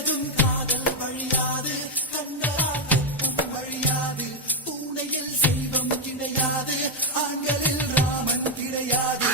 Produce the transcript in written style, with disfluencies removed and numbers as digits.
கண்டதும் காதல் வழியாது, கண்டராகும் வழியாது, பூனையில் செல்வம் கிடையாது, ஆண்களில் ராமன் கிடையாது.